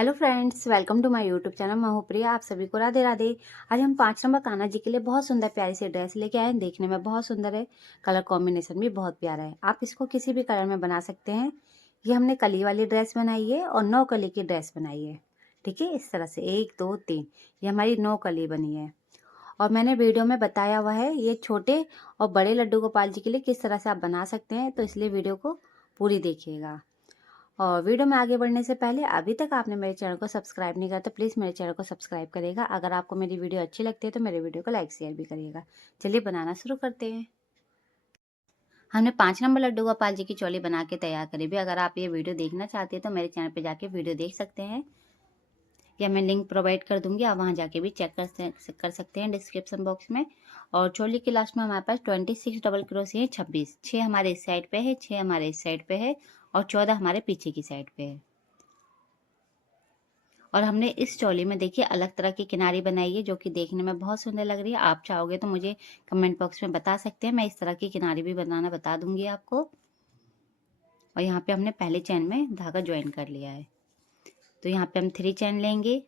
Hello friends, welcome to my YouTube channel. मैं हूँ प्रिया। आप सभी को राधे राधे। आज हम 5 नंबर कान्हा जी के लिए बहुत सुंदर प्यारी सी ड्रेस लेके आए हैं। देखने में बहुत सुंदर है, कलर कॉम्बिनेशन भी बहुत प्यारा है। आप इसको किसी भी कलर में बना सकते हैं। ये हमने कली वाली ड्रेस बनाई है और 9 कली की ड्रेस बनाई है। ठीक है, इस तरह से 1 2 3 ये हमारी 9 कली बनी है। और मैंने वीडियो में बताया हुआ है ये छोटे और बड़े लड्डू गोपाल जी के लिए किस तरह से आप बना सकते हैं, तो इसलिए वीडियो को पूरी देखिएगा। और वीडियो में आगे बढ़ने से पहले अभी तक आपने मेरे चैनल को सब्सक्राइब नहीं करा तो प्लीज़ मेरे चैनल को सब्सक्राइब करिएगा। अगर आपको मेरी वीडियो अच्छी लगती है तो मेरे वीडियो को लाइक शेयर भी करिएगा। चलिए बनाना शुरू करते हैं। हमने 5 नंबर लड्डू गोपाल जी की चोली बना के तैयार करी भी। अगर आप ये वीडियो देखना चाहते हैं तो मेरे चैनल पर जाके वीडियो देख सकते हैं, या मैं लिंक प्रोवाइड कर दूंगी, आप वहाँ जाके भी चेक कर सकते हैं डिस्क्रिप्शन बॉक्स में। और चोली के लास्ट में हमारे पास 26 डबल क्रोशिया है, 26 6 हमारे इस साइड पे है, 6 हमारे इस साइड पे है और 14 हमारे पीछे की साइड पे है। और हमने इस चोली में देखिए अलग तरह की किनारी बनाई है जो कि देखने में बहुत सुंदर लग रही है। आप चाहोगे तो मुझे कमेंट बॉक्स में बता सकते हैं, मैं इस तरह की किनारी भी बनाना बता दूंगी आपको। और यहाँ पे हमने पहले चैन में धागा ज्वाइन कर लिया है, तो यहाँ पे हम 3 चैन लेंगे,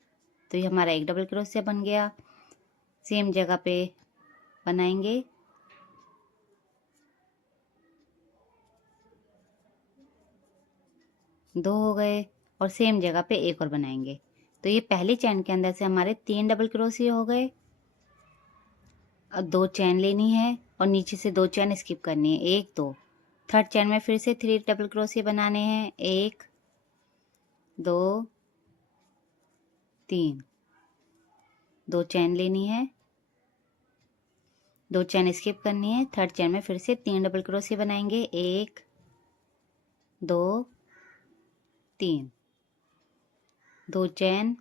तो ये हमारा एक डबल क्रोशिया बन गया। सेम जगह पे बनाएंगे, दो हो गए, और सेम जगह पे एक और बनाएंगे। तो ये पहली चैन के अंदर से हमारे 3 डबल क्रोशिया हो गए। अब 2 चैन लेनी है और नीचे से 2 चैन स्किप करनी है, 1 2। थर्ड चैन में फिर से 3 डबल क्रोशिया बनाने हैं, 1 2 3। 2 चैन लेनी है, 2 चैन स्किप करनी है। थर्ड चैन में फिर से 3 डबल क्रोशिया बनाएंगे, 1 2 3। 2 चैन,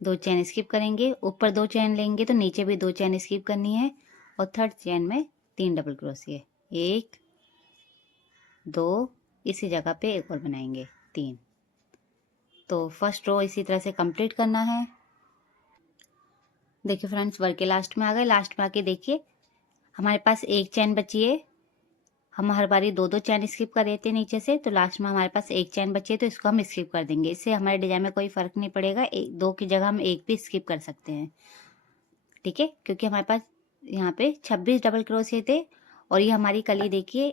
2 चैन स्किप करेंगे, ऊपर 2 चैन लेंगे तो नीचे भी 2 चैन स्किप करनी है। और थर्ड चैन में 3 डबल क्रोशिया, 1 2, इसी जगह पे एक और बनाएंगे, 3। तो फर्स्ट रो इसी तरह से कंप्लीट करना है। देखिए फ्रेंड्स, वर्क के लास्ट में आ गए। लास्ट में आके देखिए हमारे पास एक चैन बची है। हम हर बारी 2 2 चैन स्किप कर रहे थे नीचे से, तो लास्ट में हमारे पास एक चैन बची है, तो इसको हम स्किप कर देंगे। इससे हमारे डिजाइन में कोई फर्क नहीं पड़ेगा, 2 की जगह हम एक भी स्किप कर सकते हैं। ठीक है, क्योंकि हमारे पास यहाँ पे 26 डबल क्रोशिया थे। और ये हमारी कली देखिए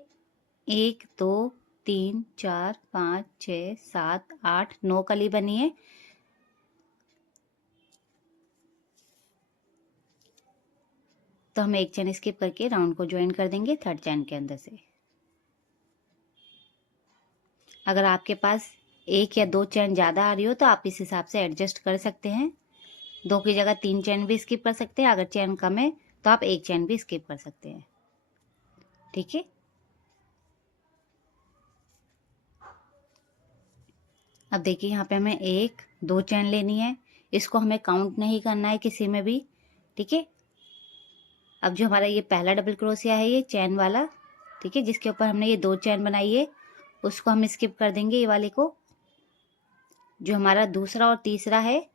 1 2 3 4 5 6 7 8 9 कली बनी है। तो हम एक चैन स्किप करके राउंड को ज्वाइन कर देंगे थर्ड चैन के अंदर से। अगर आपके पास 1 या 2 चैन ज़्यादा आ रही हो तो आप इस हिसाब से एडजस्ट कर सकते हैं। 2 की जगह 3 चैन भी स्किप कर सकते हैं। अगर चैन कम है तो आप 1 चैन भी स्किप कर सकते हैं। ठीक है, अब देखिए यहाँ पे हमें 1 2 चैन लेनी है। इसको हमें काउंट नहीं करना है किसी में भी। ठीक है, अब जो हमारा ये पहला डबल क्रोशिया है ये चैन वाला, ठीक है, जिसके ऊपर हमने ये 2 चैन बनाई है, उसको हम स्किप कर देंगे, ये वाले को। जो हमारा दूसरा और तीसरा है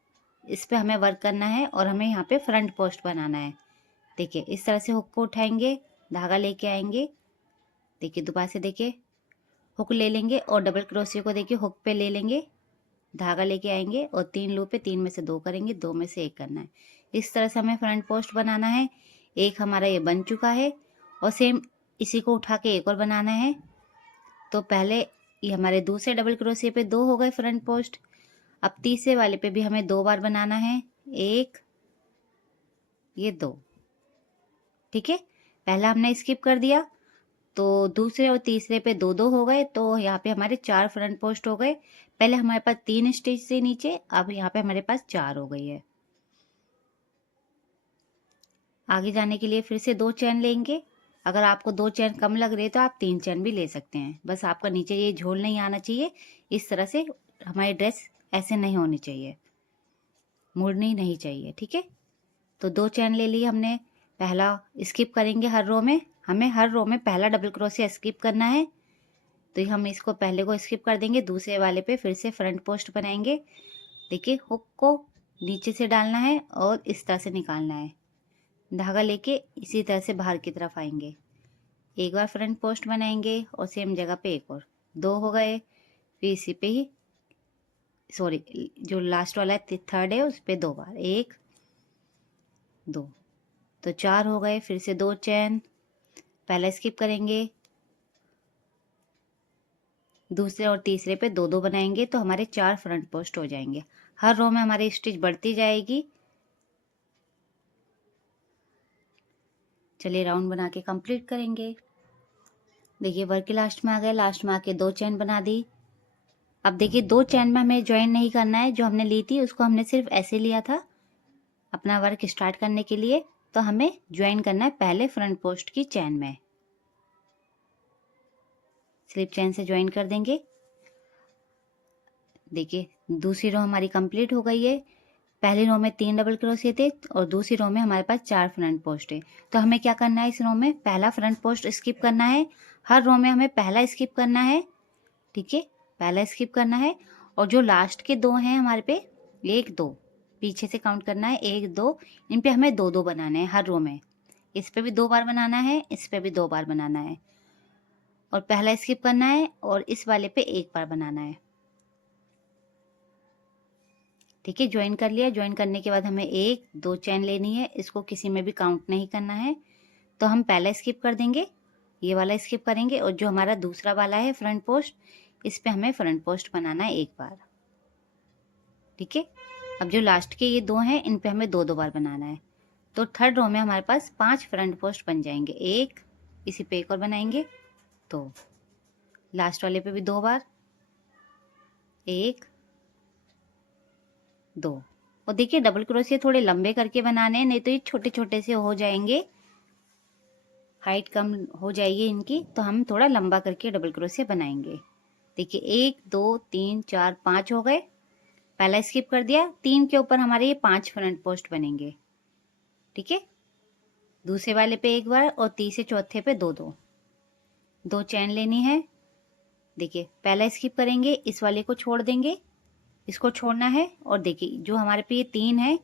इस पे हमें वर्क करना है और हमें यहाँ पे फ्रंट पोस्ट बनाना है। देखिए इस तरह से हुक को उठाएंगे, धागा लेके आएंगे। देखिए दोबारा से देखिए, हुक ले लेंगे और डबल क्रोशिया को देखिए हुक पे ले लेंगे, धागा लेके आएंगे और 3 लूप है, 3 में से 2 करेंगे, 2 में से 1 करना है। इस तरह से हमें फ्रंट पोस्ट बनाना है। एक हमारा ये बन चुका है और सेम इसी को उठा के एक और बनाना है। तो पहले ये हमारे दूसरे डबल क्रोशिया पे 2 हो गए फ्रंट पोस्ट। अब तीसरे वाले पे भी हमें 2 बार बनाना है, 1 ये 2। ठीक है, पहला हमने स्किप कर दिया तो दूसरे और तीसरे पे 2 2 हो गए, तो यहाँ पे हमारे 4 फ्रंट पोस्ट हो गए। पहले हमारे पास 3 स्टिच से नीचे, अब यहाँ पे हमारे पास 4 हो गई है। आगे जाने के लिए फिर से 2 चैन लेंगे। अगर आपको 2 चैन कम लग रही है तो आप 3 चैन भी ले सकते हैं। बस आपका नीचे ये झोल नहीं आना चाहिए। इस तरह से हमारी ड्रेस ऐसे नहीं होनी चाहिए, मुड़नी नहीं चाहिए। ठीक है, तो 2 चैन ले ली हमने। पहला स्किप करेंगे हर रो में, हमें हर रो में पहला डबल क्रोशिया स्किप करना है। तो हम इसको पहले को स्किप कर देंगे, दूसरे वाले पे फिर से फ्रंट पोस्ट बनाएंगे। देखिए हुक को नीचे से डालना है और इस तरह से निकालना है, धागा लेके इसी तरह से बाहर की तरफ आएंगे। एक बार फ्रंट पोस्ट बनाएंगे और सेम जगह पे एक और, 2 हो गए। फिर इसी पे ही सॉरी जो लास्ट वाला है थर्ड है उस पे 2 बार, 1 2, तो 4 हो गए। फिर से 2 चैन, पहला स्किप करेंगे, दूसरे और तीसरे पे 2 2 बनाएंगे तो हमारे 4 फ्रंट पोस्ट हो जाएंगे। हर रो में हमारी स्टिच बढ़ती जाएगी। चलिए राउंड बना के कंप्लीट करेंगे। देखिए वर्क के लास्ट में आ गए, लास्ट में आके 2 चैन बना दी। अब देखिए 2 चैन में हमें ज्वाइन नहीं करना है, जो हमने ली थी उसको हमने सिर्फ ऐसे लिया था अपना वर्क स्टार्ट करने के लिए, तो हमें ज्वाइन करना है पहले फ्रंट पोस्ट की चैन में। स्लिप चैन से ज्वाइन कर देंगे। देखिए दूसरी रो हमारी कंप्लीट हो गई है। पहली रो में 3 डबल क्रोशिया थे और दूसरी रो में हमारे पास 4 फ्रंट पोस्ट है। तो हमें क्या करना है, इस रो में पहला फ्रंट पोस्ट स्किप करना है। हर रो में हमें पहला स्किप करना है, ठीक है, पहला स्किप करना है। और जो लास्ट के 2 हैं हमारे पे 1 2 पीछे से काउंट करना है, 1 2, इन पे हमें 2 2 बनाने हैं हर रो में। इस पे भी 2 बार बनाना है, इस पे भी 2 बार बनाना है, और पहला स्किप करना है और इस वाले पे 1 बार बनाना है, ठीक है। ज्वाइन कर लिया। ज्वाइन करने के बाद हमें 1 2 चैन लेनी है, इसको किसी में भी काउंट नहीं करना है, तो हम पहला स्किप कर देंगे, ये वाला स्किप करेंगे, और जो हमारा दूसरा वाला है फ्रंट पोस्ट, इस पे हमें फ्रंट पोस्ट बनाना है 1 बार, ठीक है। अब जो लास्ट के ये 2 हैं इन पे हमें 2 2 बार बनाना है। तो थर्ड रो में हमारे पास 5 फ्रंट पोस्ट बन जाएंगे। 1, इसी पे 1 और बनाएंगे, तो लास्ट वाले पे भी 2 बार, 1 2। और देखिए डबल क्रोशिया थोड़े लंबे करके बनाने हैं, नहीं तो ये छोटे छोटे से हो जाएंगे, हाइट कम हो जाएगी इनकी, तो हम थोड़ा लंबा करके डबल क्रोशिया बनाएंगे। देखिए 1 2 3 4 5 हो गए, पहला स्किप कर दिया, 3 के ऊपर हमारे ये 5 फ्रंट पोस्ट बनेंगे, ठीक है। दूसरे वाले पे 1 बार और तीसरे चौथे पे 2 2 2 चैन लेनी है। देखिए पहला स्किप करेंगे, इस वाले को छोड़ देंगे, इसको छोड़ना है, और देखिए जो हमारे पे ये 3 है,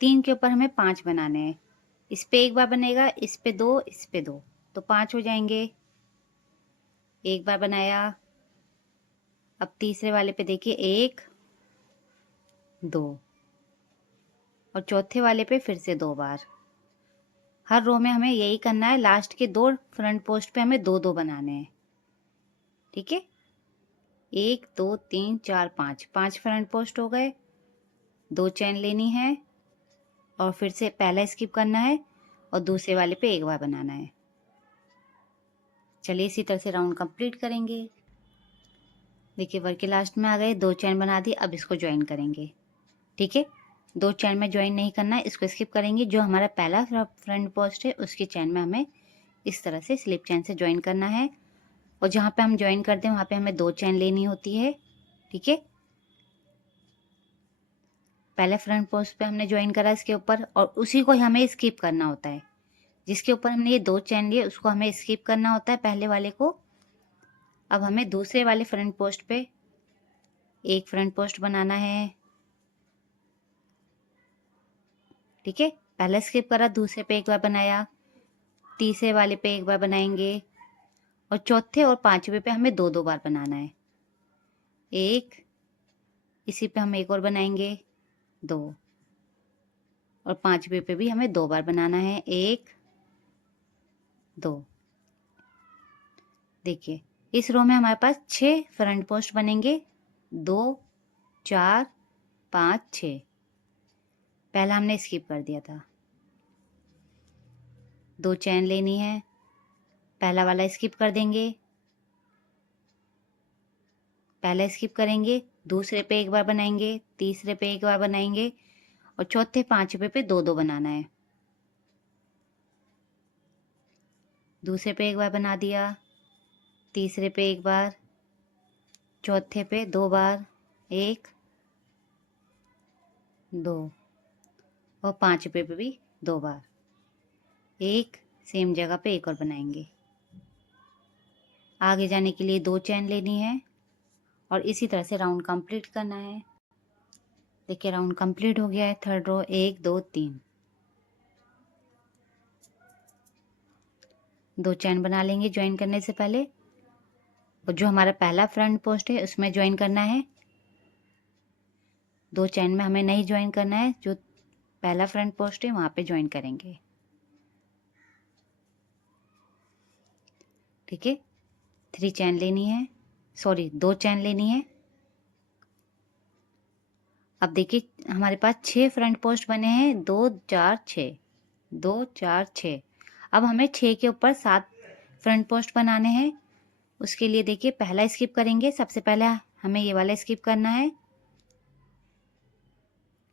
3 के ऊपर हमें 5 बनाने हैं। इस पे 1 बार बनेगा, इस पे 2, इस पे 2, तो 5 हो जाएंगे। 1 बार बनाया। अब तीसरे वाले पे देखिए 1 2, और चौथे वाले पे फिर से 2 बार। हर रो में हमें यही करना है, लास्ट के 2 फ्रंट पोस्ट पे हमें 2 2 बनाने हैं, ठीक है। 1 2 3 4 5 5 फ्रंट पोस्ट हो गए, 2 चैन लेनी है, और फिर से पहला स्किप करना है और दूसरे वाले पे 1 बार बनाना है। चलिए इसी तरह से राउंड कंप्लीट करेंगे। देखिए वर्क के लास्ट में आ गए, 2 चैन बना दी। अब इसको ज्वाइन करेंगे, ठीक है। 2 चैन में ज्वाइन नहीं करना है, इसको स्किप करेंगे। जो हमारा पहला फ्रंट पोस्ट है उसकी चैन में हमें इस तरह से स्लिप चैन से ज्वाइन करना है, और जहाँ पे हम ज्वाइन करते हैं वहाँ पे हमें 2 चैन लेनी होती है, ठीक है। पहले फ्रंट पोस्ट पे हमने ज्वाइन करा इसके ऊपर, और उसी को हमें स्किप करना होता है। जिसके ऊपर हमने ये 2 चैन लिए उसको हमें स्किप करना होता है, पहले वाले को। अब हमें दूसरे वाले फ्रंट पोस्ट पे 1 फ्रंट पोस्ट बनाना है, ठीक है। पहले स्किप करा, दूसरे पे 1 बार बनाया, तीसरे वाले पे 1 बार बनाएंगे, और चौथे और पांचवे पे हमें 2 2 बार बनाना है। 1, इसी पे हम 1 और बनाएंगे, 2, और पांचवे पे भी हमें 2 बार बनाना है, 1 2। देखिए इस रो में हमारे पास 6 फ्रंट पोस्ट बनेंगे, 2 4 5 6। पहला हमने स्किप कर दिया था। 2 चैन लेनी है, पहला वाला स्किप कर देंगे, पहला स्किप करेंगे, दूसरे पे 1 बार बनाएंगे, तीसरे पे 1 बार बनाएंगे, और चौथे पांचवे पे 2 2 बनाना है। दूसरे पे 1 बार बना दिया, तीसरे पे 1 बार, चौथे पे 2 बार, 1 2, और पांचवे पे भी 2 बार, 1, सेम जगह पे 1 और बनाएंगे। आगे जाने के लिए 2 चैन लेनी है, और इसी तरह से राउंड कंप्लीट करना है। देखिए राउंड कंप्लीट हो गया है। थर्ड रो 1 2 3, 2 चैन बना लेंगे ज्वाइन करने से पहले, और जो हमारा पहला फ्रंट पोस्ट है उसमें ज्वाइन करना है। 2 चैन में हमें नहीं ज्वाइन करना है, जो पहला फ्रंट पोस्ट है वहाँ पे ज्वाइन करेंगे। ठीक है, 3 चैन लेनी है, सॉरी 2 चैन लेनी है। अब देखिए हमारे पास 6 फ्रंट पोस्ट बने हैं, 2 4 6, 2 4 6। अब हमें 6 के ऊपर 7 फ्रंट पोस्ट बनाने हैं। उसके लिए देखिए पहला स्किप करेंगे। सबसे पहले हमें ये वाला स्किप करना है,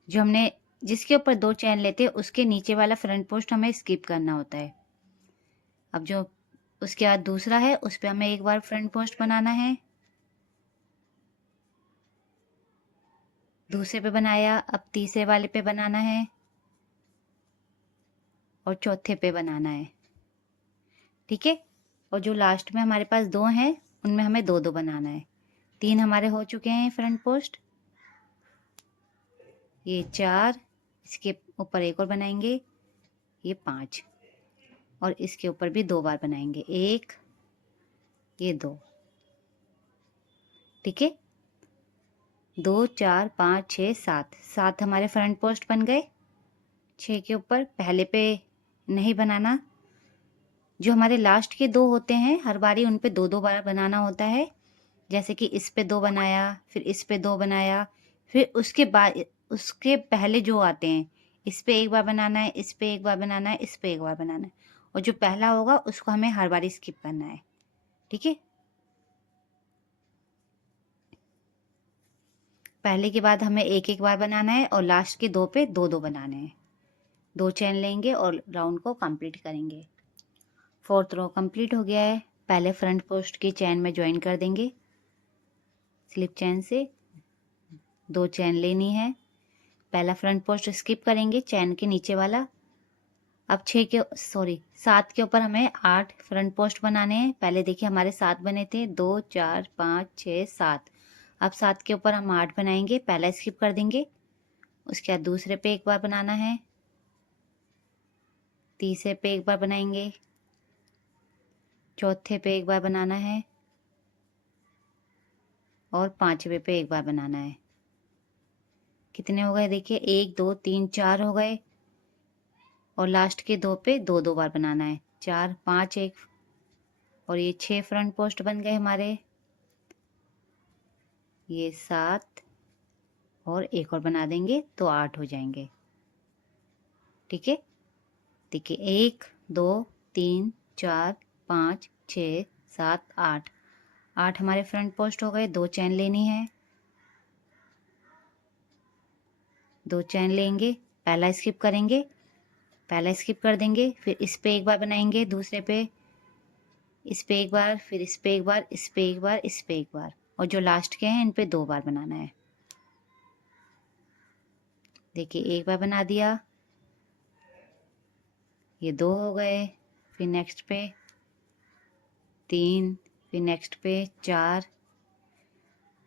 जो हमने जिसके ऊपर 2 चैन लेते हैं उसके नीचे वाला फ्रंट पोस्ट हमें स्किप करना होता है। अब जो उसके बाद दूसरा है उस पे हमें एक बार फ्रंट पोस्ट बनाना है। दूसरे पे बनाया, अब तीसरे वाले पे बनाना है और चौथे पे बनाना है। ठीक है, और जो लास्ट में हमारे पास 2 हैं उनमें हमें 2 2 बनाना है। 3 हमारे हो चुके हैं फ्रंट पोस्ट, ये 4, इसके ऊपर एक और बनाएंगे, ये 5, और इसके ऊपर भी 2 बार बनाएंगे, 1, ये 2। ठीक है, 2 4 5 6 7, 7 हमारे फ्रंट पोस्ट बन गए। 6 के ऊपर पहले पे नहीं बनाना, जो हमारे लास्ट के 2 होते हैं हर बारी उन पे 2 2 बार बनाना होता है। जैसे कि इस पे 2 बनाया, फिर इस पे 2 बनाया, फिर उसके बाद उसके पहले जो आते हैं इस पे एक बार बनाना है, इस पे एक बार बनाना है, इस पे एक बार बनाना है, और जो पहला होगा उसको हमें हर बारी स्किप करना है। ठीक है, पहले के बाद हमें एक एक बार बनाना है और लास्ट के 2 पे 2 2 बनाने हैं। 2 चैन लेंगे और राउंड को कंप्लीट करेंगे। 4th रो कंप्लीट हो गया है। पहले फ्रंट पोस्ट की चैन में ज्वाइन कर देंगे, स्लिप चैन से 2 चैन लेनी है। पहला फ्रंट पोस्ट स्किप करेंगे, चैन के नीचे वाला। अब 7 के ऊपर हमें 8 फ्रंट पोस्ट बनाने हैं। पहले देखिए हमारे 7 बने थे, 2 4 5 6 7। अब 7 के ऊपर हम 8 बनाएंगे, पहला स्किप कर देंगे। उसके बाद दूसरे पे एक बार बनाना है, तीसरे पे एक बार बनाएंगे, चौथे पे एक बार बनाना है और 5वें पे एक बार बनाना है। कितने हो गए देखिए, 1 2 3 4 हो गए, और लास्ट के 2 पे 2 2 बार बनाना है। 4 5 1, और ये 6 फ्रंट पोस्ट बन गए हमारे। ये 7 और एक और बना देंगे तो 8 हो जाएंगे। ठीक है, देखिए 1 2 3 4 5 6 7 8, 8 हमारे फ्रंट पोस्ट हो गए। 2 चैन लेनी है, 2 चैन लेंगे, पहला स्किप करेंगे, पहला स्किप कर देंगे, फिर इस पे एक बार बनाएंगे, दूसरे पे इस पे एक बार, फिर इस पे एक बार, इस पे एक बार, इस पे एक बार, और जो लास्ट के हैं इन पे 2 बार बनाना है। देखिए एक बार बना दिया, ये 2 हो गए, फिर नेक्स्ट पे 3, फिर नेक्स्ट पे 4,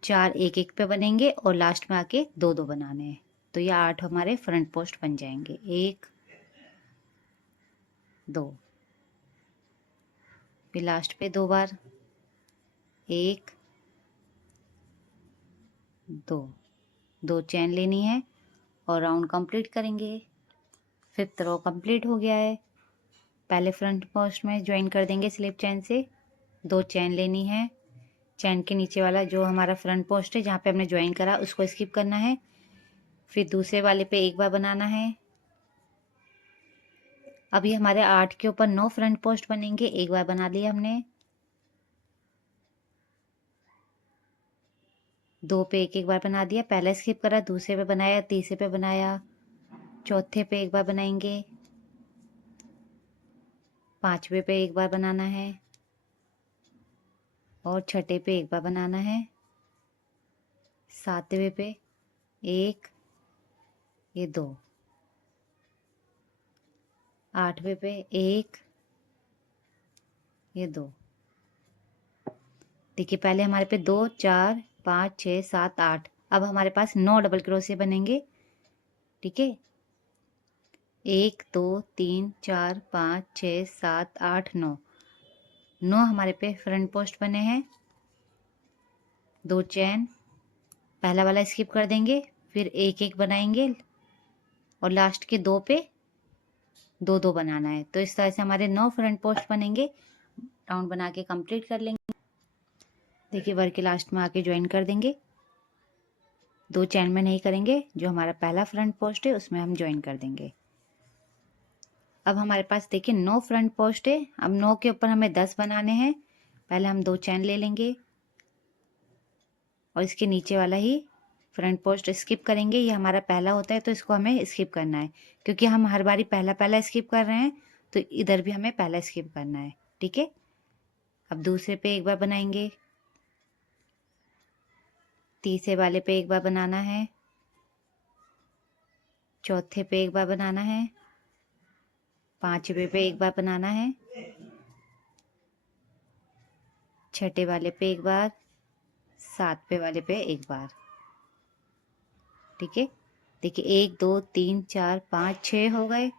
4 एक एक पे बनेंगे और लास्ट में आके 2 2 बनाने हैं। तो ये 8 हमारे फ्रंट पोस्ट बन जाएंगे। 1 2, फिर लास्ट पे 2 बार, 1 2, 2 चैन लेनी है और राउंड कंप्लीट करेंगे। 5th रो कंप्लीट हो गया है। पहले फ्रंट पोस्ट में ज्वाइन कर देंगे स्लिप चैन से, 2 चैन लेनी है। चैन के नीचे वाला जो हमारा फ्रंट पोस्ट है जहाँ पे हमने ज्वाइन करा उसको स्किप करना है, फिर दूसरे वाले पे एक बार बनाना है। अब ये हमारे 8 के ऊपर 9 फ्रंट पोस्ट बनेंगे, एक बार बना लिया हमने। 2 पे एक एक बार बना दिया, पहला स्किप करा, दूसरे पे बनाया, तीसरे पे बनाया, चौथे पे एक बार बनाएंगे, 5वें पे एक बार बनाना है और 6ठे पे एक बार बनाना है, 7वें पे 1, ये 2, 8वें पे 1, ये 2। देखिए पहले हमारे पे 2 4 5 6 7 8, अब हमारे पास 9 डबल क्रोशिया बनेंगे। ठीक है, 1 2 3 4 5 6 7 8 9, 9 हमारे पे फ्रंट पोस्ट बने हैं। 2 चैन, पहला वाला स्किप कर देंगे, फिर एक एक बनाएंगे और लास्ट के दो पे दो दो बनाना है। तो इस तरह से हमारे 9 फ्रंट पोस्ट बनेंगे। राउंड बना के कंप्लीट कर लेंगे। देखिए वर्क के लास्ट में आके ज्वाइन कर देंगे। 2 चैन में नहीं करेंगे, जो हमारा पहला फ्रंट पोस्ट है उसमें हम ज्वाइन कर देंगे। अब हमारे पास देखिए 9 फ्रंट पोस्ट है। अब 9 के ऊपर हमें 10 बनाने हैं। पहले हम 2 चैन ले लेंगे और इसके नीचे वाला ही फ्रंट पोस्ट स्किप करेंगे। ये हमारा पहला होता है तो इसको हमें स्किप करना है, क्योंकि हम हर बारी पहला पहला स्किप कर रहे हैं तो इधर भी हमें पहला स्किप करना है। ठीक है। अब दूसरे पे एक बार बनाएंगे, तीसरे वाले पे एक बार बनाना है, चौथे पे एक बार बनाना है, पांचवे पे एक बार बनाना है, छठे वाले पे एक बार, सातवें वाले पे एक बार। ठीक है। देखिए 1 2 3 4 5 6 हो गए।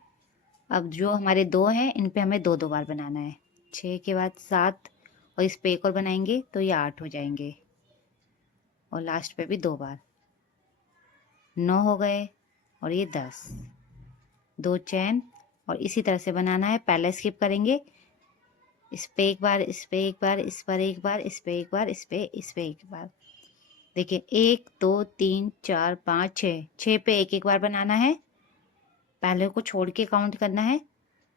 अब जो हमारे 2 हैं इन पे हमें दो दो बार बनाना है। 6 के बाद 7 और इस पे एक और बनाएंगे तो ये 8 हो जाएंगे और लास्ट पे भी 2 बार। 9 हो गए और ये 10। 2 चैन और इसी तरह से बनाना है। पहले स्किप करेंगे, इस पे एक बार, इस पे एक बार, इस पर एक बार, इस पे एक बार, इस पे एक बार। देखिए 1 2 3 4 5 6, 6 पे एक एक बार बनाना है। पहले को छोड़ के काउंट करना है।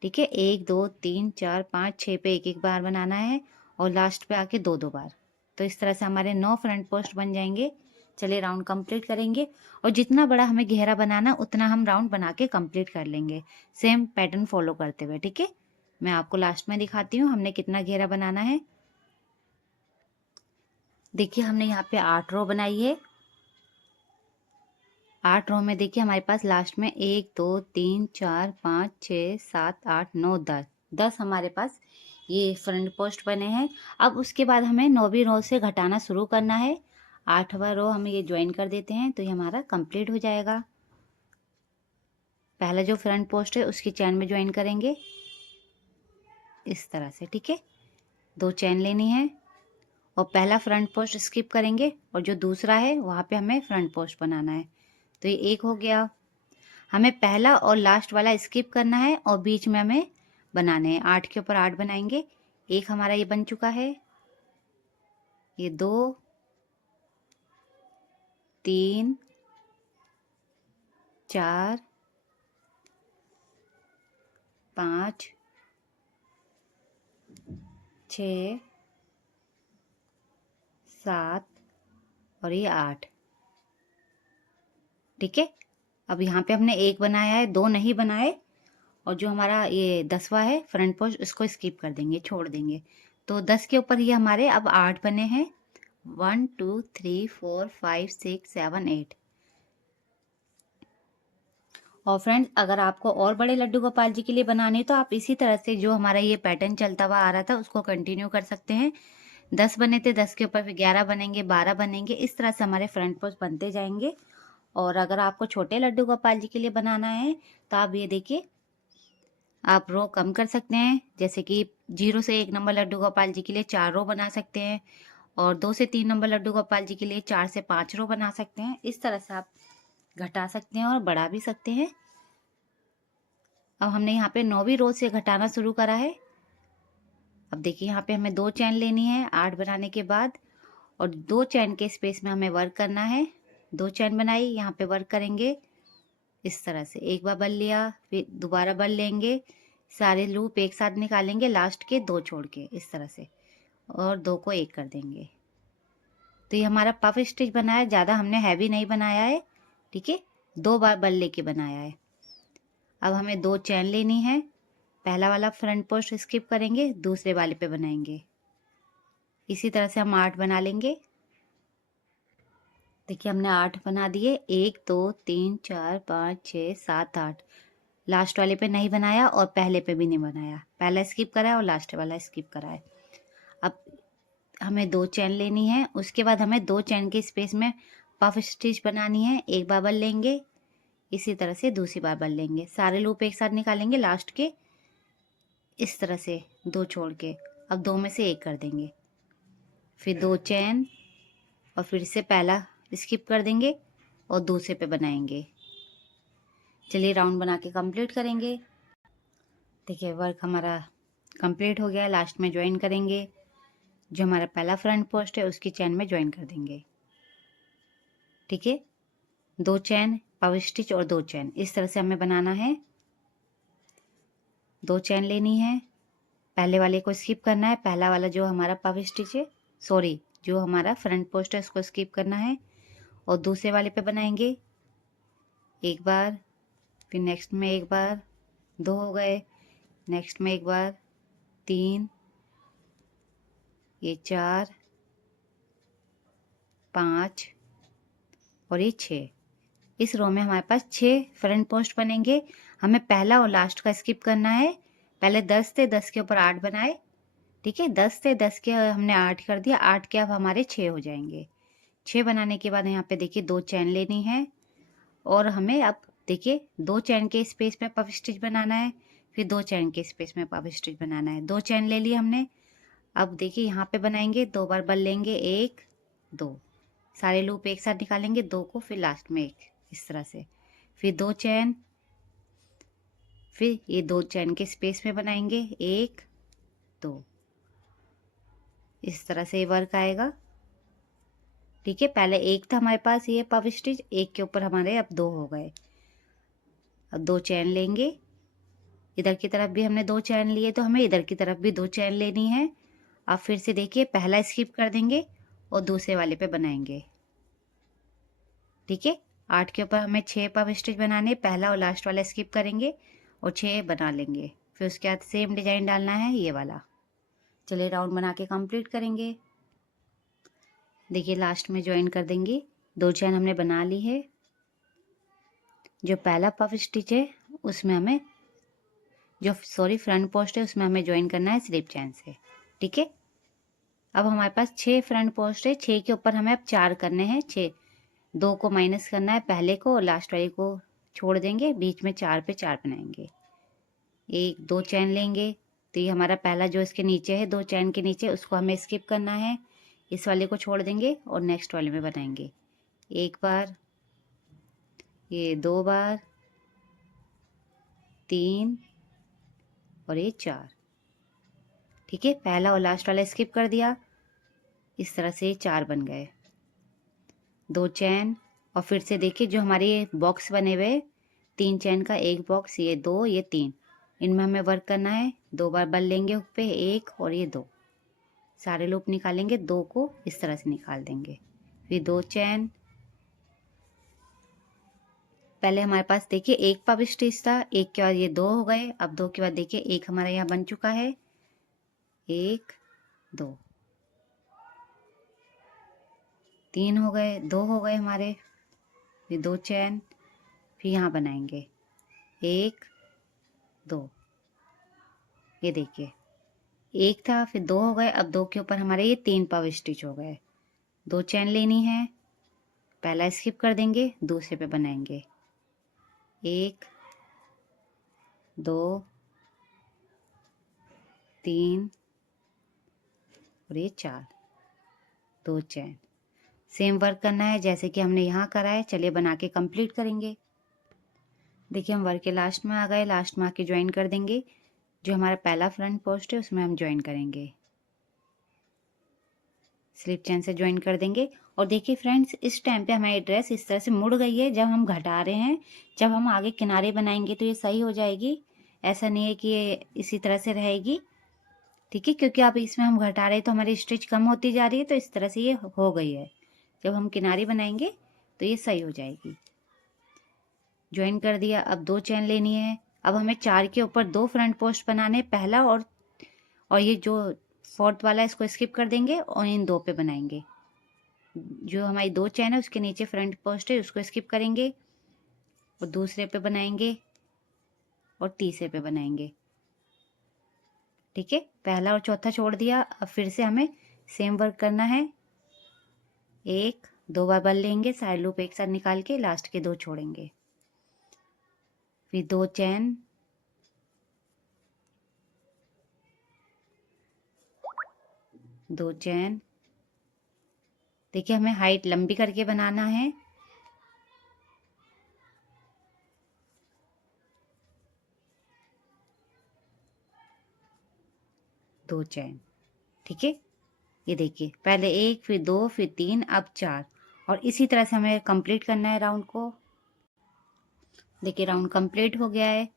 ठीक है। 1 2 3 4 5 6 पे एक एक बार बनाना है और लास्ट पे आके दो दो बार। तो इस तरह से हमारे 9 फ्रंट पोस्ट बन जाएंगे। चलिए राउंड कंप्लीट करेंगे और जितना बड़ा हमें घेरा बनाना उतना हम राउंड बना के कंप्लीट कर लेंगे, सेम पैटर्न फॉलो करते हुए। ठीक है। मैं आपको लास्ट में दिखाती हूँ हमने कितना घेरा बनाना है। देखिए हमने यहाँ पे 8 रो बनाई है। 8 रो में देखिए हमारे पास लास्ट में 1 2 3 4 5 6 7 8 9 10 10 हमारे पास ये फ्रंट पोस्ट बने हैं। अब उसके बाद हमें 9वीं रो से घटाना शुरू करना है। 8वां रो हम ये ज्वाइन कर देते हैं तो ये हमारा कंप्लीट हो जाएगा। पहला जो फ्रंट पोस्ट है उसकी चैन में ज्वाइन करेंगे इस तरह से। ठीक है। 2 चैन लेनी है और पहला फ्रंट पोस्ट स्किप करेंगे और जो दूसरा है वहाँ पे हमें फ्रंट पोस्ट बनाना है। तो ये एक हो गया। हमें पहला और लास्ट वाला स्किप करना है और बीच में हमें बनाने हैं। 8 के ऊपर 8 बनाएंगे। एक हमारा ये बन चुका है। ये 2 3 4 5 6 7 और ये 8। ठीक है। अब यहाँ पे हमने एक बनाया है, 2 नहीं बनाए और जो हमारा ये 10वां है फ्रंट पोस्ट इसको स्किप कर देंगे, छोड़ देंगे। तो 10 के ऊपर ये हमारे अब 8 बने हैं। 1 2 3 4 5 6 7 8। और फ्रेंड्स अगर आपको और बड़े लड्डू गोपाल जी के लिए बनाने तो आप इसी तरह से जो हमारा ये पैटर्न चलता हुआ आ रहा था उसको कंटिन्यू कर सकते हैं। 10 बने थे, 10 के ऊपर फिर 11 बनेंगे, 12 बनेंगे। इस तरह से हमारे फ्रंट पोस्ट बनते जाएंगे। और अगर आपको छोटे लड्डू गोपाल जी के लिए बनाना है तो आप ये देखिए आप रो कम कर सकते हैं। जैसे कि 0 से 1 नंबर लड्डू गोपाल जी के लिए 4 रो बना सकते हैं और 2 से 3 नंबर लड्डू गोपाल जी के लिए 4 से 5 रो बना सकते हैं। इस तरह से आप घटा सकते हैं और बढ़ा भी सकते हैं। अब हमने यहाँ पे 9वीं रो से घटाना शुरू करा है। अब देखिए यहाँ पे हमें 2 चैन लेनी है 8 बनाने के बाद और 2 चैन के स्पेस में हमें वर्क करना है। 2 चैन बनाई, यहाँ पे वर्क करेंगे इस तरह से। एक बार बल लिया, फिर दोबारा बल लेंगे, सारे लूप एक साथ निकालेंगे, लास्ट के 2 छोड़ के इस तरह से और 2 को एक कर देंगे। तो ये हमारा पफ स्टिच बना है, ज़्यादा हमने हैवी नहीं बनाया है। ठीक है। 2 बार बल लेके बनाया है। अब हमें 2 चैन लेनी है। पहला वाला फ्रंट पोस्ट स्किप करेंगे, दूसरे वाले पे बनाएंगे। इसी तरह से हम 8 बना लेंगे। देखिए हमने 8 बना दिए। 1 2 3 4 5 6 7 8। लास्ट वाले पे नहीं बनाया और पहले पे भी नहीं बनाया। पहला स्किप करा है और लास्ट वाला स्किप करा है। अब हमें 2 चैन लेनी है। उसके बाद हमें 2 चैन के स्पेस में पफ स्टिच बनानी है। एक बार बल लेंगे, इसी तरह से दूसरी बार बल लेंगे, सारे लूप एक साथ निकालेंगे लास्ट के इस तरह से 2 छोड़ के। अब 2 में से एक कर देंगे, फिर 2 चैन और फिर से पहला स्किप कर देंगे, और दूसरे पे बनाएंगे। चलिए राउंड बना के कंप्लीट करेंगे। देखिए वर्क हमारा कंप्लीट हो गया। लास्ट में ज्वाइन करेंगे। जो हमारा पहला फ्रंट पोस्ट है उसकी चैन में ज्वाइन कर देंगे। ठीक है, 2 चैन, पाव स्टिच और 2 चैन, इस तरह से हमें बनाना है। 2 चैन लेनी है, पहले वाले को स्किप करना है। पहला वाला जो हमारा पाव स्टिच है, सॉरी जो हमारा फ्रंट पोस्ट है उसको स्किप करना है और दूसरे वाले पे बनाएंगे। एक बार, फिर नेक्स्ट में एक बार, 2 हो गए, नेक्स्ट में एक बार, 3, ये 4, 5 और ये 6। इस रो में हमारे पास 6 फ्रंट पोस्ट बनेंगे। हमें पहला और लास्ट का स्किप करना है। पहले 10 थे, 10 के ऊपर 8 बनाए। ठीक है, 10 थे, 10 के हमने 8 कर दिया, 8 के अब हमारे 6 हो जाएंगे। 6 बनाने के बाद यहाँ पे देखिए 2 चैन लेनी है और हमें अब देखिए 2 चैन के स्पेस में पफ स्टिच बनाना है, फिर 2 चैन के स्पेस में पफ स्टिच बनाना है। 2 चैन ले ली हमने। अब देखिए यहाँ पे बनाएंगे, 2 बार बल लेंगे, 1 2, सारे लूप एक साथ निकालेंगे, 2 को, फिर लास्ट में 1, इस तरह से। फिर 2 चैन, फिर ये 2 चैन के स्पेस में बनाएंगे, 1 2, इस तरह से वर्क आएगा। ठीक है, पहले 1 था हमारे पास ये पफ स्टिच, 1 के ऊपर हमारे अब 2 हो गए। अब 2 चैन लेंगे, इधर की तरफ भी हमने 2 चैन लिए तो हमें इधर की तरफ भी 2 चैन लेनी है। अब फिर से देखिए पहला स्किप कर देंगे और दूसरे वाले पे बनाएंगे। ठीक है, 8 के ऊपर हमें 6 पफ स्टिच बनाने, पहला और लास्ट वाला स्किप करेंगे और 6 बना लेंगे। फिर उसके बाद सेम डिजाइन डालना है, ये वाला। चलिए राउंड बना के कंप्लीट करेंगे। देखिए लास्ट में ज्वाइन कर देंगे। 2 चैन हमने बना ली है। जो पहला पफ स्टिच है उसमें हमें, जो सॉरी फ्रंट पोस्ट है उसमें हमें ज्वाइन करना है स्लिप चैन से। ठीक है, अब हमारे पास 6 फ्रंट पोस्ट है, 6 के ऊपर हमें अब 4 करने हैं। 6, 2 को माइनस करना है पहले को और लास्ट वाले को छोड़ देंगे, बीच में 4 पे 4 बनाएंगे। 1 2 चैन लेंगे, तो ये हमारा पहला जो इसके नीचे है 2 चैन के नीचे, उसको हमें स्किप करना है। इस वाले को छोड़ देंगे और नेक्स्ट वाले में बनाएंगे। 1 बार, ये 2 बार, 3 और ये 4। ठीक है, पहला और लास्ट वाला स्किप कर दिया, इस तरह से 4 बन गए। 2 चैन और फिर से देखिए जो हमारे ये बॉक्स बने हुए 3 चैन का एक बॉक्स, ये 2 ये 3, इनमें हमें वर्क करना है। 2 बार बल लेंगे हुक पे, 1 और ये 2, सारे लूप निकालेंगे, 2 को इस तरह से निकाल देंगे। फिर 2 चैन, पहले हमारे पास देखिए 1 पफ स्टिच था, 1 के बाद ये 2 हो गए। अब 2 के बाद देखिए 1 हमारा यहाँ बन चुका है, 1 2, 3 हो गए, 2 हो गए हमारे। फिर 2 चैन, फिर यहाँ बनाएंगे 1 2, ये देखिए 1 था, फिर 2 हो गए। अब 2 के ऊपर हमारे ये 3 पफ स्टिच हो गए। 2 चैन लेनी है, पहला स्किप कर देंगे, दूसरे पे बनाएंगे 1 2 3 और ये 4, 2 चैन। सेम वर्क करना है जैसे कि हमने यहाँ करा है। चलिए बना के कंप्लीट करेंगे। देखिए हम वर्क के लास्ट में आ गए, लास्ट में आके ज्वाइन कर देंगे। जो हमारा पहला फ्रंट पोस्ट है उसमें हम ज्वाइन करेंगे, स्लिप चैन से ज्वाइन कर देंगे। और देखिए फ्रेंड्स, इस टाइम पे हमारी ड्रेस इस तरह से मुड़ गई है। जब हम घटा रहे हैं, जब हम आगे किनारे बनाएंगे तो ये सही हो जाएगी। ऐसा नहीं है कि ये इसी तरह से रहेगी। ठीक है, क्योंकि अब इसमें हम घटा रहे हैं तो हमारी स्टिच कम होती जा रही है, तो इस तरह से ये हो गई है। जब हम किनारी बनाएंगे तो ये सही हो जाएगी। ज्वाइन कर दिया, अब 2 चैन लेनी है। अब हमें 4 के ऊपर 2 फ्रंट पोस्ट बनाने, पहला और ये जो 4th वाला है इसको स्किप कर देंगे और इन 2 पे बनाएंगे। जो हमारी 2 चैन है उसके नीचे फ्रंट पोस्ट है उसको स्किप करेंगे और दूसरे पे बनाएंगे और तीसरे पे बनाएंगे। ठीक है, पहला और चौथा छोड़ दिया। अब फिर से हमें सेम वर्क करना है। 1 2 बार बल लेंगे, साइड लूप एक साथ निकाल के लास्ट के 2 छोड़ेंगे। फिर 2 चैन, दो चैन। देखिए हमें हाइट लंबी करके बनाना है। 2 चैन, ठीक है। ये देखिए पहले 1 फिर 2 फिर 3 अब 4 और इसी तरह से हमें कंप्लीट करना है राउंड को। देखिए राउंड कंप्लीट हो गया है।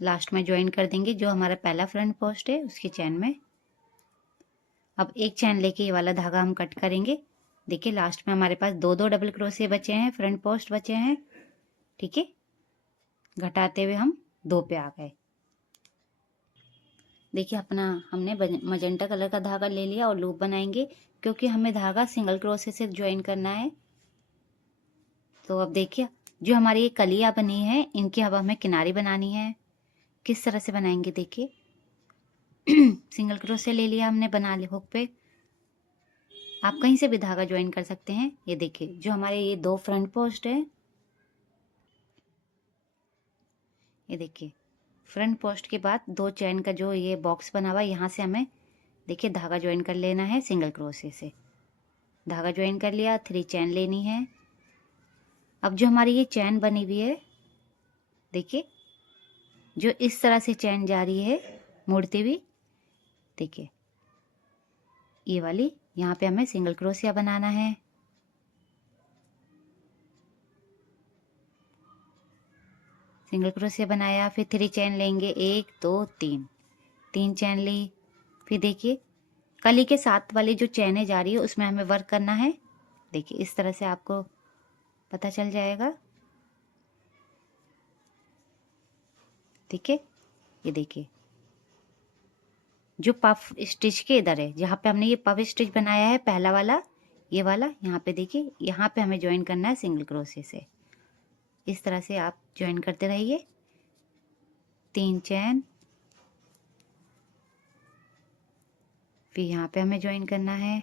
लास्ट में ज्वाइन कर देंगे जो हमारा पहला फ्रंट पोस्ट है उसकी चैन में। अब एक चैन लेके ये वाला धागा हम कट करेंगे। देखिए लास्ट में हमारे पास 2 डबल क्रोशिया बचे हैं, फ्रंट पोस्ट बचे हैं, ठीक है। घटाते हुए हम 2 पे आ गए। देखिए अपना हमने मजेंटा कलर का धागा ले लिया और लूप बनाएंगे क्योंकि हमें धागा सिंगल क्रोशे से ज्वाइन करना है। तो अब देखिए जो हमारी ये कलियां बनी है इनकी अब हमें किनारी बनानी है। किस तरह से बनाएंगे देखिए सिंगल क्रोशे ले लिया हमने, बना लिया हुक पे। आप कहीं से भी धागा ज्वाइन कर सकते हैं। ये देखिए जो हमारे ये 2 फ्रंट पोस्ट है, ये देखिए फ्रंट पोस्ट के बाद 2 चैन का जो ये बॉक्स बना हुआ है यहाँ से हमें देखिए धागा ज्वाइन कर लेना है सिंगल क्रोशे से। धागा ज्वाइन कर लिया, 3 चैन लेनी है। अब जो हमारी ये चैन बनी हुई है देखिए जो इस तरह से चैन जा रही है मुड़ती हुई, देखिए ये वाली यहाँ पे हमें सिंगल क्रोशिया बनाना है। सिंगल क्रोशिया बनाया, फिर 3 चैन लेंगे, 1 2 3, 3 चैन ली। फिर देखिए कली के साथ वाली जो चैनें जा रही है उसमें हमें वर्क करना है। देखिए इस तरह से आपको पता चल जाएगा, ठीक है। ये देखिए जो पफ स्टिच के इधर है जहाँ पे हमने ये पफ स्टिच बनाया है पहला वाला, ये वाला यहाँ पे देखिए यहाँ पे हमें ज्वाइन करना है सिंगल क्रोशिया से। इस तरह से आप ज्वाइन करते रहिए। 3 चैन, फिर यहाँ पे हमें ज्वाइन करना है।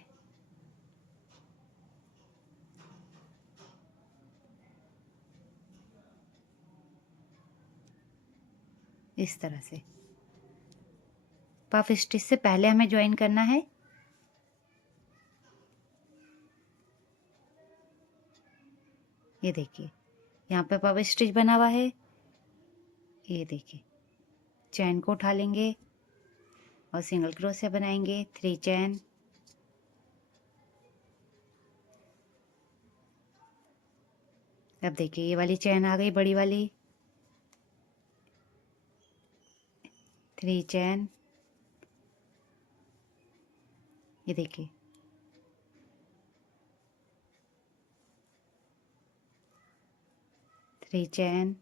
इस तरह से पफ स्टिच से पहले हमें ज्वाइन करना है। ये देखिए यहाँ पे पफ स्टिच बना हुआ है। ये देखिए चैन को उठा लेंगे और सिंगल क्रोशिया बनाएंगे, 3 चैन। अब देखिए ये वाली चैन आ गई बड़ी वाली, 3 चैन। ये देखिए थ्री चैन,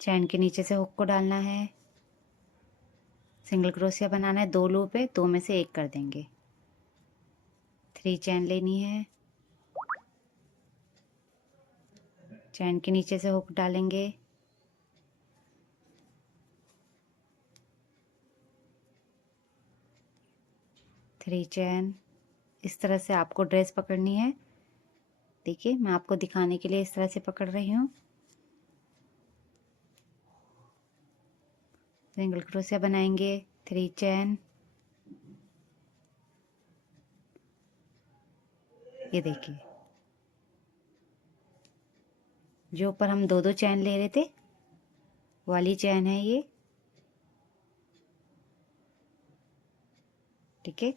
चैन के नीचे से हुक को डालना है, सिंगल क्रोशिया बनाना है। 2 लूप है, 2 में से 1 कर देंगे। 3 चैन लेनी है, चैन के नीचे से हुक डालेंगे, थ्री चैन। इस तरह से आपको ड्रेस पकड़नी है। देखिए मैं आपको दिखाने के लिए इस तरह से पकड़ रही हूँ। सिंगल क्रोशिया बनाएंगे, 3 चैन। ये देखिए जो ऊपर हम 2 चैन ले रहे थे वाली चैन है ये, ठीक है।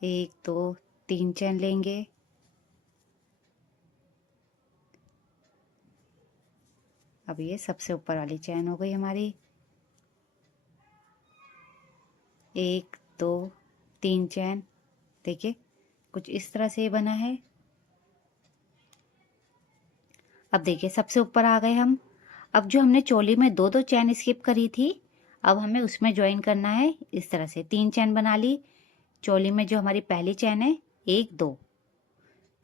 एक 2 3 चैन लेंगे, अब ये सबसे ऊपर वाली चैन हो गई हमारी। 1 2 3 चैन। देखिए कुछ इस तरह से बना है। अब देखिए सबसे ऊपर आ गए हम। अब जो हमने चोली में 2 चैन स्किप करी थी अब हमें उसमें ज्वाइन करना है। इस तरह से 3 चैन बना ली। चोली में जो हमारी पहली चैन है 1 2,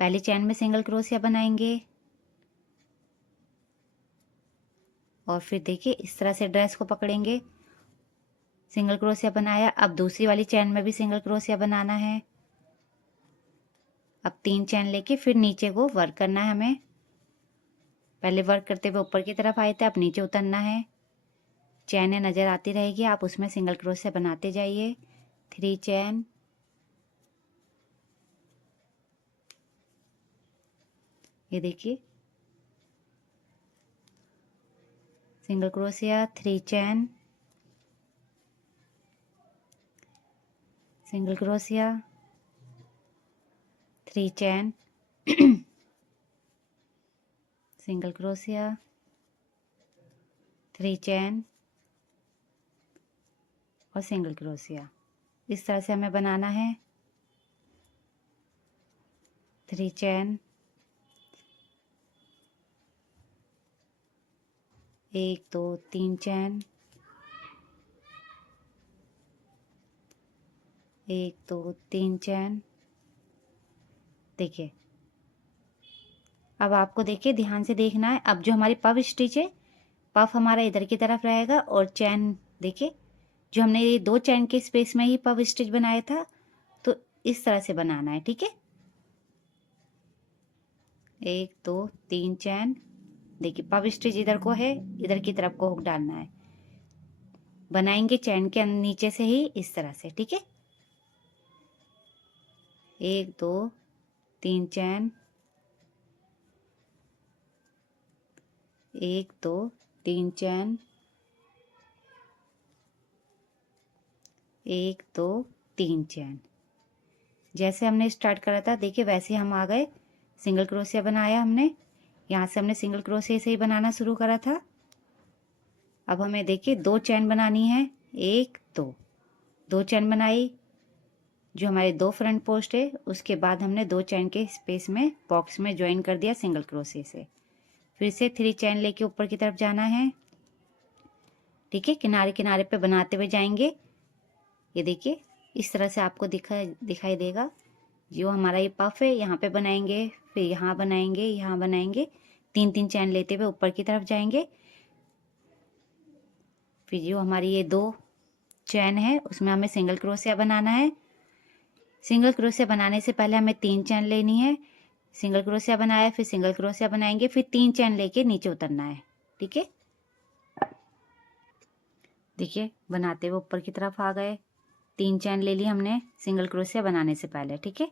पहली चैन में सिंगल क्रोशिया बनाएंगे और फिर देखिए इस तरह से ड्रेस को पकड़ेंगे, सिंगल क्रोशिया बनाया। अब दूसरी वाली चैन में भी सिंगल क्रोशिया बनाना है। अब 3 चैन लेके फिर नीचे को वर्क करना है हमें। पहले वर्क करते हुए ऊपर की तरफ आए थे, अब नीचे उतरना है। चैनें नज़र आती रहेगी, आप उसमें सिंगल क्रोशिया बनाते जाइए। 3 चैन, ये देखिए सिंगल क्रोशिया, 3 चैन, सिंगल क्रोशिया, 3 चैन, सिंगल क्रोशिया, 3 चैन और सिंगल क्रोशिया। इस तरह से हमें बनाना है। 3 चैन, 1 2 3 चैन, 1 2 3 चैन। देखिए अब आपको देखिए ध्यान से देखना है। अब जो हमारी पफ स्टिच है, पफ हमारा इधर की तरफ रहेगा और चैन देखिए जो हमने ये 2 चैन के स्पेस में ही पफ स्टिच बनाया था, तो इस तरह से बनाना है। ठीक है, 1 2 3 चैन। देखिए पफ स्टिच इधर को है, इधर की तरफ को हुक डालना है। बनाएंगे चैन के नीचे से ही इस तरह से। ठीक है, 1 2 3 चैन, 1 2 3 चैन, 1 2 3 चैन। जैसे हमने स्टार्ट करा था देखिए वैसे हम आ गए। सिंगल क्रोशिया बनाया हमने, यहाँ से हमने सिंगल क्रोशिया से ही बनाना शुरू करा था। अब हमें देखिए 2 चैन बनानी है। 1 2 चैन बनाई। जो हमारे 2 फ्रंट पोस्ट है उसके बाद हमने 2 चैन के स्पेस में बॉक्स में ज्वाइन कर दिया सिंगल क्रोशिया से। फिर से 3 चैन लेके ऊपर की तरफ जाना है। ठीक है, किनारे किनारे पे बनाते हुए जाएंगे। ये देखिए इस तरह से आपको दिखाई देगा। जो हमारा ये पफ है यहाँ पे बनाएंगे, फिर यहाँ बनाएंगे, यहाँ बनाएंगे। 3 चैन लेते हुए ऊपर की तरफ जाएंगे। फिर जो हमारी ये 2 चैन है उसमें हमें सिंगल क्रोशिया बनाना है। सिंगल क्रोशिया बनाने से पहले हमें 3 चैन लेनी है। सिंगल क्रोशिया बनाया, फिर सिंगल क्रोशिया बनाएंगे, फिर 3 चैन लेके नीचे उतरना है। ठीक है, देखिए बनाते हुए ऊपर की तरफ आ गए। 3 चैन ले ली हमने सिंगल क्रोशिया बनाने से पहले। ठीक है,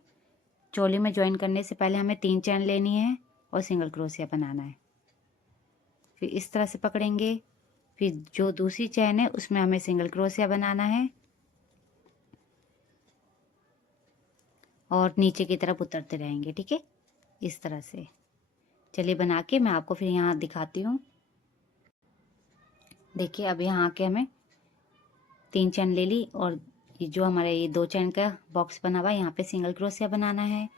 चोली में ज्वाइन करने से पहले हमें 3 चैन लेनी है और सिंगल क्रोशिया बनाना है। फिर इस तरह से पकड़ेंगे। फिर जो दूसरी चैन है उसमें हमें सिंगल क्रोशिया बनाना है और नीचे की तरफ उतरते रहेंगे। ठीक है, इस तरह से। चलिए बना के मैं आपको फिर यहाँ दिखाती हूँ। देखिए अब यहाँ आके हमें 3 चैन ले ली और ये जो हमारे ये 2 चैन का बॉक्स बना हुआ है यहाँ पे सिंगल क्रोशिया बनाना है।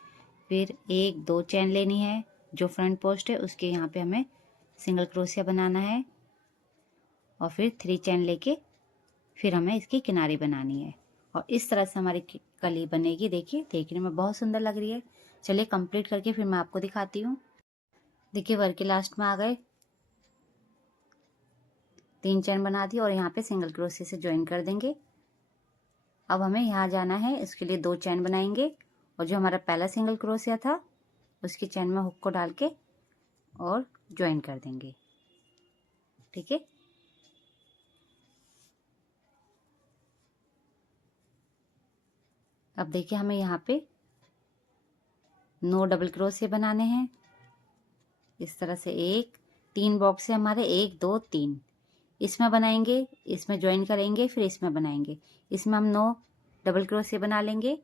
फिर 1 2 चैन लेनी है। जो फ्रंट पोस्ट है उसके यहाँ पे हमें सिंगल क्रोशिया बनाना है और फिर 3 चैन लेके फिर हमें इसकी किनारी बनानी है और इस तरह से हमारी कली बनेगी। देखिए देखने में बहुत सुंदर लग रही है। चलिए कंप्लीट करके फिर मैं आपको दिखाती हूँ। देखिए वर्क के लास्ट में आ गए। 3 चैन बना दी और यहाँ पे सिंगल क्रोशिया से ज्वाइन कर देंगे। अब हमें यहाँ जाना है, इसके लिए 2 चैन बनाएंगे और जो हमारा पहला सिंगल क्रोशिया था उसकी चैन में हुक को डाल के और ज्वाइन कर देंगे। ठीक है, अब देखिए हमें यहाँ पे 9 डबल क्रोशिया बनाने हैं। इस तरह से 3 बॉक्स है हमारे, 1 2 3 इसमें बनाएंगे, इसमें ज्वाइन करेंगे, फिर इसमें बनाएंगे। इसमें हम 9 डबल क्रोशिया बना लेंगे।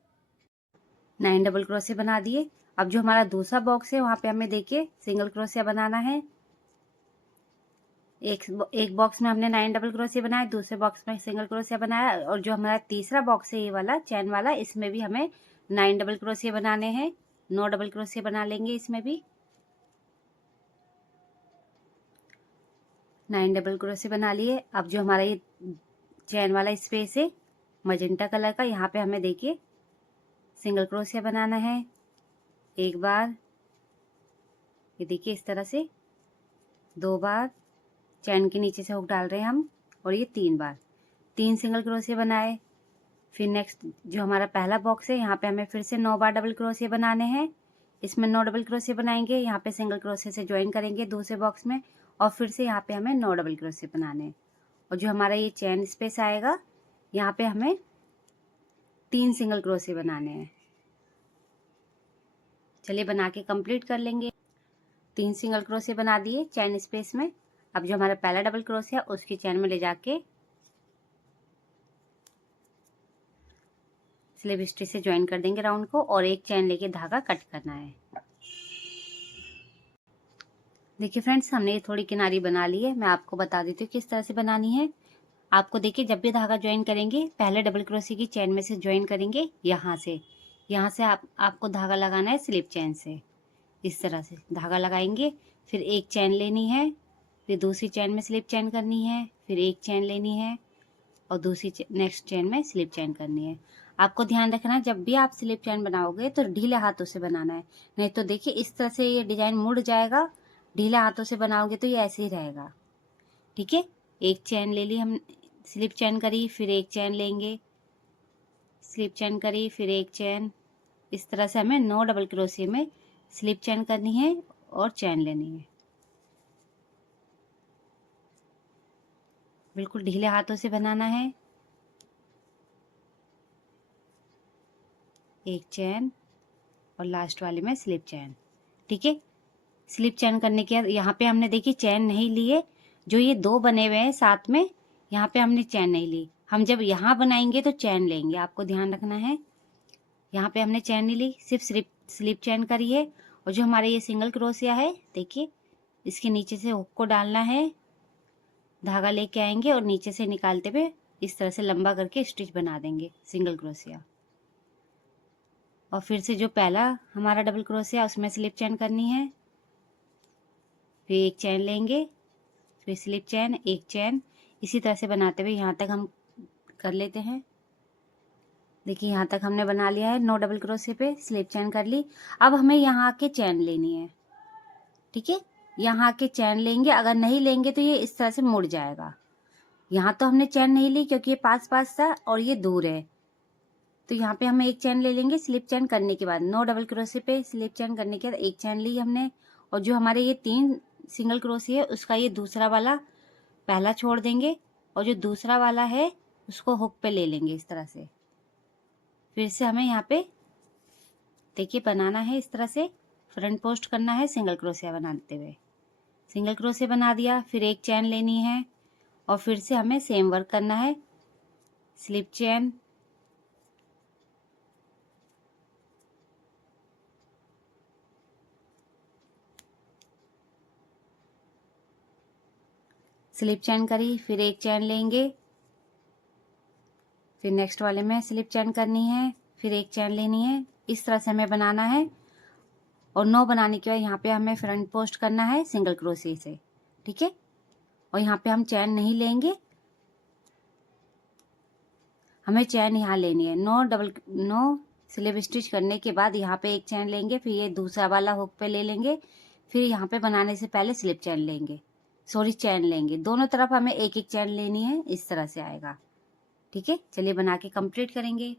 9 डबल क्रोशिया बना दिए। अब जो हमारा दूसरा बॉक्स है वहां पे हमें देखिए सिंगल क्रोशिया बनाना है। एक बॉक्स में हमने 9 डबल क्रोशिया बनाया, दूसरे बॉक्स में सिंगल क्रोशिया बनाया और जो हमारा तीसरा बॉक्स है ये वाला चैन वाला, इसमें भी हमें 9 डबल क्रोशिया बनाने हैं। 9 डबल क्रोशिया बना लेंगे इसमें भी। 9 डबल क्रोशिया बना लिए। अब जो हमारा ये चैन वाला स्पेस है मजेंटा कलर का, यहाँ पे हमें देखिए सिंगल क्रोशिया बनाना है। एक बार, ये देखिए इस तरह से 2 बार चैन के नीचे से हुक डाल रहे हैं हम और ये 3 बार 3 सिंगल क्रोशिया बनाए। फिर नेक्स्ट जो हमारा पहला बॉक्स है यहाँ पे हमें फिर से 9 बार डबल क्रोशिया बनाने हैं। इसमें 9 डबल क्रोशिया बनाएंगे, यहाँ पे सिंगल क्रोशिया से ज्वाइन करेंगे दूसरे बॉक्स में और फिर से यहाँ पे हमें 9 डबल क्रोशिया बनाने हैं। और जो हमारा ये चैन स्पेस आएगा यहाँ पे हमें 3 सिंगल क्रोशिया बनाने हैं। चलिए बना के कंप्लीट कर लेंगे। 3 सिंगल क्रोशिया बना दिए चैन स्पेस में। अब जो हमारा पहला डबल क्रोशिया उसकी चैन में ले जाके स्लिप स्टिच से ज्वाइन कर देंगे राउंड को और एक चैन लेके धागा कट करना है। देखिए फ्रेंड्स, हमने ये थोड़ी किनारी बना ली है। मैं आपको बता देती हूँ किस तरह से बनानी है। आपको देखिए, जब भी धागा ज्वाइन करेंगे पहले डबल क्रोशिया की चैन में से ज्वाइन करेंगे। यहाँ से आपको धागा लगाना है स्लिप चैन से। इस तरह से धागा लगाएंगे, फिर एक चैन लेनी है, फिर दूसरी चैन में स्लिप चैन करनी है, फिर एक चैन लेनी है और दूसरी नेक्स्ट चैन में स्लिप चैन करनी है। आपको ध्यान रखना है, जब भी आप स्लिप चैन बनाओगे तो ढीले हाथों से बनाना है, नहीं तो देखिए इस तरह से ये डिजाइन मुड़ जाएगा। ढीले हाथों से बनाओगे तो ये ऐसे ही रहेगा। ठीक है, एक चैन ले ली, हम स्लिप चैन करी, फिर एक चैन लेंगे, स्लिप चैन करी, फिर एक चैन। इस तरह से हमें 9 डबल क्रोशिया में स्लिप चैन करनी है और चैन लेनी है। बिल्कुल ढीले हाथों से बनाना है। एक चैन और लास्ट वाले में स्लिप चैन। ठीक है, स्लिप चैन करने के बाद यहाँ पे हमने देखिए चैन नहीं लिए। जो ये 2 बने हुए हैं साथ में, यहाँ पे हमने चैन नहीं ली। हम जब यहाँ बनाएंगे तो चैन लेंगे, आपको ध्यान रखना है। यहाँ पे हमने चैन नहीं ली, सिर्फ स्लिप चैन करी है। और जो हमारे ये सिंगल क्रोशिया है, देखिए इसके नीचे से हुक को डालना है, धागा लेके आएंगे और नीचे से निकालते हुए इस तरह से लंबा करके स्टिच बना देंगे सिंगल क्रोशिया। और फिर से जो पहला हमारा डबल क्रोशिया उसमें स्लिप चैन करनी है, फिर एक चैन लेंगे, फिर स्लिप चैन, एक चैन। इसी तरह से बनाते हुए यहाँ तक हम कर लेते हैं। देखिए यहाँ तक हमने बना लिया है। 9 डबल क्रोशिया पे स्लिप चैन कर ली। अब हमें यहाँ के चैन लेनी है। ठीक है, यहाँ के चैन लेंगे, अगर नहीं लेंगे तो ये इस तरह से मुड़ जाएगा। यहाँ तो हमने चैन नहीं ली क्योंकि ये पास पास था और ये दूर है, तो यहाँ पे हम एक चैन ले लेंगे स्लिप चैन करने के बाद। 9 डबल क्रोशिया पे स्लिप चैन करने के बाद एक चैन ली हमने, और जो हमारे ये 3 सिंगल क्रोशिया है उसका ये दूसरा वाला पहला छोड़ देंगे और जो दूसरा वाला है उसको हुक पे ले लेंगे इस तरह से। फिर से हमें यहाँ पे देखिए बनाना है, इस तरह से फ्रंट पोस्ट करना है सिंगल क्रोशिया बनाते हुए। सिंगल क्रोशिया बना दिया, फिर एक चैन लेनी है और फिर से हमें सेम वर्क करना है। स्लिप चैन, स्लिप चैन करी, फिर एक चैन लेंगे, फिर नेक्स्ट वाले में स्लिप चैन करनी है, फिर एक चैन लेनी है। इस तरह से हमें बनाना है। और 9 बनाने के बाद यहाँ पे हमें फ्रंट पोस्ट करना है सिंगल क्रोशिया से। ठीक है, और यहाँ पे हम चैन नहीं लेंगे, हमें चैन यहाँ लेनी है। 9 स्लिप स्टिच करने के बाद यहाँ पे एक चैन लेंगे, फिर ये दूसरा वाला हुक पे ले लेंगे, फिर यहाँ पे बनाने से पहले स्लिप चैन लेंगे, सॉरी चैन लेंगे। दोनों तरफ हमें एक एक चैन लेनी है, इस तरह से आएगा। ठीक है, चलिए बना के कंप्लीट करेंगे।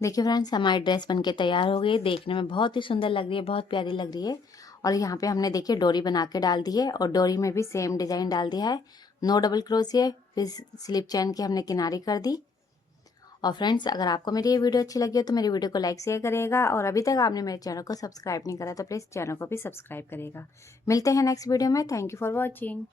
देखिए फ्रेंड्स, हमारी ड्रेस बनके तैयार हो गई। देखने में बहुत ही सुंदर लग रही है, बहुत प्यारी लग रही है। और यहाँ पे हमने देखिए डोरी बना के डाल दी है और डोरी में भी सेम डिजाइन डाल दिया है। 9 डबल क्रोशिया, फिर स्लिप चैन की हमने किनारी कर दी। और फ्रेंड्स, अगर आपको मेरी ये वीडियो अच्छी लगी हो तो मेरी वीडियो को लाइक शेयर करिएगा, और अभी तक आपने मेरे चैनल को सब्सक्राइब नहीं करा तो प्लीज़ चैनल को भी सब्सक्राइब करिएगा। मिलते हैं नेक्स्ट वीडियो में। Thank you for watching.